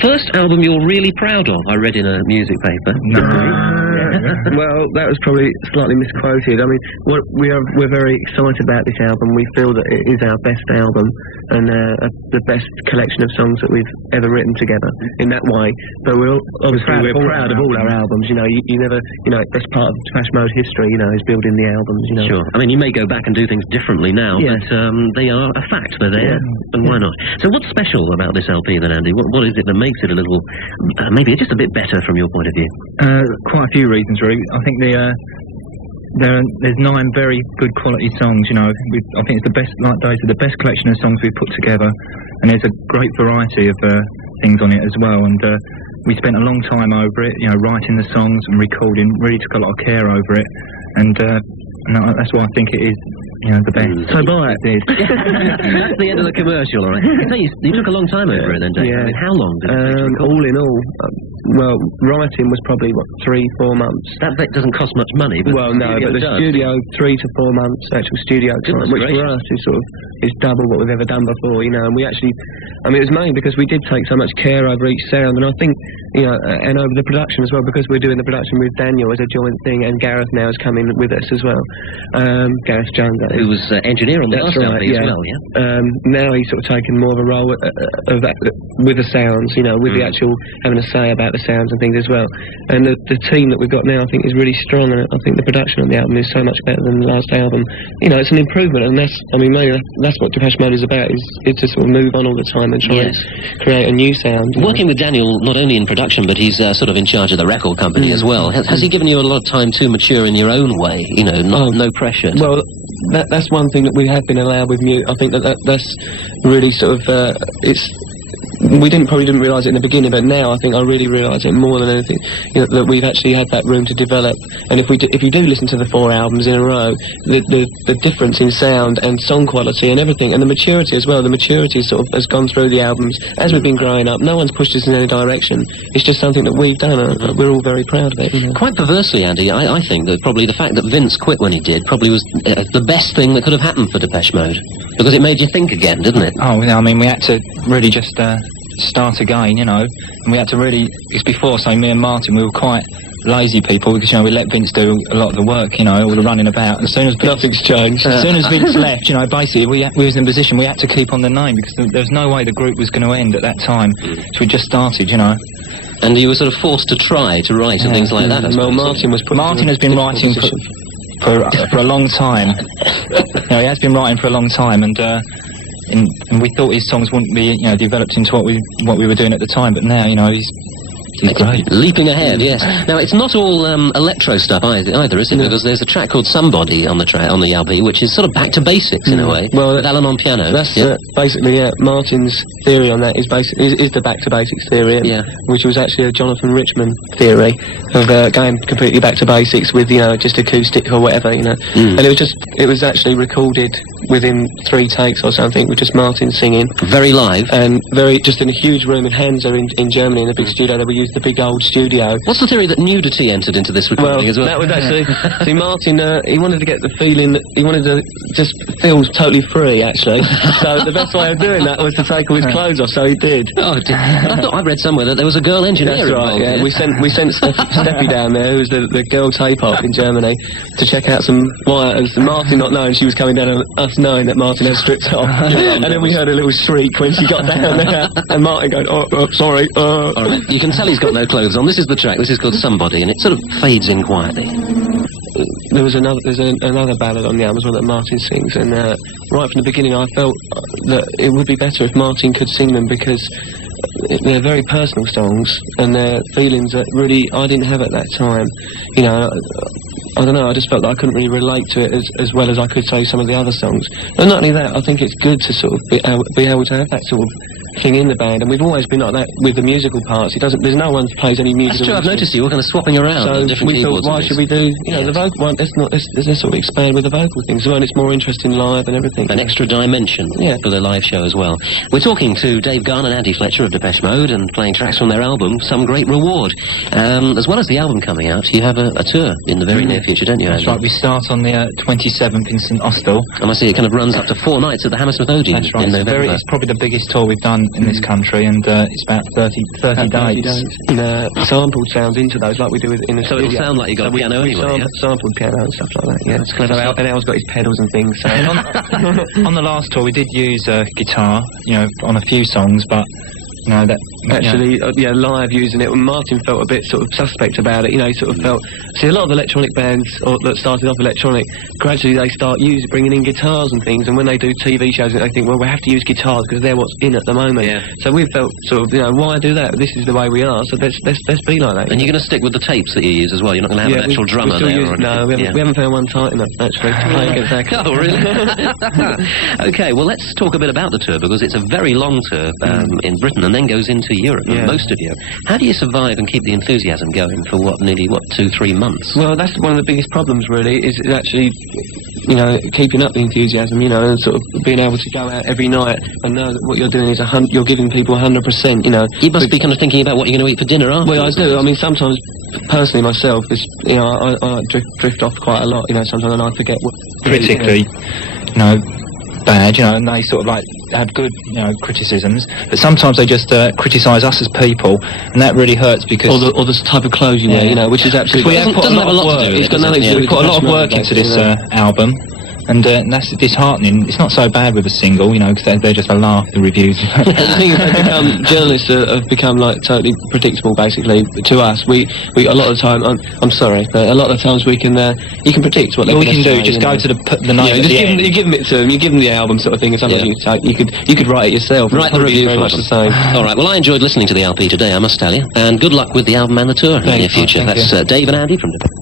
first album you're really proud of, I read in a music paper. No. Well, that was probably slightly misquoted. I mean, we're very excited about this album. We feel that it is our best album and the best collection of songs that we've ever written together in that way. But we're proud of all our albums. You know, you never, you know, that's part of Depeche Mode history. You know, is building the albums. You know. Sure. I mean, you may go back and do things differently now, but they are a fact. They're there, and why not? So, what's special about this LP then, Andy? What is it that makes it a little, maybe just a bit better from your point of view? Quite a few reasons, really. I think there's 9 very good quality songs. You know, I think it's the best, like Dave said, the best collection of songs we've put together, and there's a great variety of things on it as well. And we spent a long time over it, you know, writing the songs and recording. Really took a lot of care over it, and that's why I think it is, you know, the best. So buy it. That's the end of the commercial, all right. So you took a long time over it then, Dave? Yeah. I mean, how long did it take? All in all, well, writing was probably, 3-4 months. That bit doesn't cost much money, but well, no, but the studio, 3 to 4 months actual studio time, which for us is sort of double what we've ever done before, you know. And we actually, I mean, it was mainly because we did take so much care over each sound, and I think, you know, and over the production as well, because we're doing the production with Daniel as a joint thing, and Gareth now has come in with us as well. Gareth Jones, who was engineer on the last LP as well, yeah. Now he's sort of taken more of a role of that with the sounds, you know, with the actual having a say about the sounds and things as well. And the team that we've got now, I think, is really strong, and I think the production on the album is so much better than the last album. You know, it's an improvement, and that's, I mean, maybe that's what Depeche Mode is about, is to sort of move on all the time and try and create a new sound. Working with Daniel, not only in production, but he's sort of in charge of the record company as well. Has he given you a lot of time to mature in your own way? You know, no pressure? Well, that's one thing that we have been allowed with Mute. I think that's really sort of, we probably didn't realise it in the beginning, but now I think I really realise it more than anything, you know, that we've actually had that room to develop. And if you do listen to the 4 albums in a row, the difference in sound and song quality and everything, and the maturity as well, the maturity sort of has gone through the albums as we've been growing up. No one's pushed us in any direction. It's just something that we've done, and we're all very proud of it. You know? Quite perversely, Andy, I think that probably the fact that Vince quit when he did probably was the best thing that could have happened for Depeche Mode, because it made you think again, didn't it? Oh, yeah, I mean, we had to really just start again, you know, and we had to really, because before, so me and Martin, we were quite lazy people, because, you know, we let Vince do a lot of the work, you know, all the running about, and as soon as nothing's changed. As soon as Vince left, you know, basically we was in a position we had to keep on the name, because there was no way the group was going to end at that time, so we just started, you know. And you were sort of forced to try to write and things like that. Well, Martin has been writing for a long time. You know, he has been writing for a long time, and we thought his songs wouldn't be, you know, developed into what we were doing at the time, but now, you know, he's great. Leaping ahead, yes. Now, it's not all electro stuff either, is it? Because there's a track called Somebody on the LP, which is sort of back to basics in a way. Well, with Alan on piano. That's basically, Martin's theory on that is the back to basics theory, which was actually a Jonathan Richman theory of going completely back to basics with, you know, just acoustic or whatever, you know. And it was actually recorded within 3 takes or something, with just Martin singing. Very live. And just in a huge room in Hansa in Germany, in a big studio that we used the big old studio. What's the theory that nudity entered into this recording as well? That was actually... see, Martin, he wanted to get the feeling that he wanted to just feel totally free, actually. So the best way of doing that was to take all his clothes off, so he did. Oh, dear. I thought I read somewhere that there was a girl engineer involved. That's right, yeah. We sent Steffi down there, who was the girl tape-op in Germany, to check out some wires. Martin not knowing she was coming down, and us knowing that Martin had stripped off. And then we heard a little shriek when she got down there, and Martin going, sorry. All right. You can tell he's got no clothes on. This is the track. This is called Somebody, and it sort of fades in quietly. There's another ballad on the album as well that Martin sings, and right from the beginning I felt that it would be better if Martin could sing them, because they're very personal songs, and they're feelings that really I didn't have at that time. You know, I don't know, I just felt that I couldn't really relate to it as well as I could say some of the other songs. And not only that, I think it's good to sort of be able to have that sort of thing in the band, and we've always been like that with the musical parts. There's no one who plays any music. That's true, I've noticed you were kind of swapping around so different we thought, why should we do, you know, the vocal one, let's sort of expand with the vocal things as well, and it's more interesting live and everything. An extra dimension for the live show as well. We're talking to Dave Gahan and Andy Fletcher of Depeche Mode, and playing tracks from their album, Some Great Reward. As well as the album coming out, you have a tour in the very near future, don't you, Andy? That's right, we start on the 27th in St Austell. And I see it kind of runs up to 4 nights at the Hammersmith Odeon. That's right, in November. It's probably the biggest tour we've done in this country, and it's about 30 days. Sampled sounds into those, like we do in the So it'll sound like you got a piano anyway, sampled piano and stuff like that, yeah. That's clever. And Al's got his pedals and things, so... And on the last tour, we did use guitar, you know, on a few songs, but... No, that actually, live using it. When Martin felt a bit sort of suspect about it, you know, he sort of felt. See, a lot of electronic bands that started off electronic, gradually they start bringing in guitars and things. And when they do TV shows, they think, well, we have to use guitars because they're what's in at the moment. Yeah. So we felt sort of, you know, why do that? This is the way we are. So let's be like that. And you're going to stick with the tapes that you use as well. You're not going to have an actual drummer there. We haven't found one tight enough actually to play against that. Oh, really? Okay. Well, let's talk a bit about the tour because it's a very long tour in Britain and then goes into Europe. Most of you. How do you survive and keep the enthusiasm going for nearly 2-3 months? Well, that's one of the biggest problems, really, is actually, you know, keeping up the enthusiasm, you know, and sort of being able to go out every night and know that what you're doing is you're giving people 100%, you know. You must be kind of thinking about what you're going to eat for dinner afterwards. Well, I do. I mean, sometimes, personally, myself, you know, I drift off quite a lot, you know, sometimes, and I forget what... Critically, you know, bad, you know, and they sort of like have good, you know, criticisms, but sometimes they just criticise us as people, and that really hurts because... Or the type of clothes you wear, you know, which is absolutely... It doesn't have a lot to do with it. It's got nothing to do with it. We put a lot of work into this album, and that's disheartening. It's not so bad with a single, you know, because they're just a laugh, the reviews. The thing is, journalists have become like totally predictable, basically, to us. We a lot of the time, I'm sorry, but a lot of the times you can predict what they're All going you to can do, just go to the night at the end. You give them it to them, you give them the album sort of thing, and sometimes you could write it yourself. Write the review very much the same. All right, well, I enjoyed listening to the LP today, I must tell you, and good luck with the album and the tour in the near future. That's Dave and Andy from Depeche.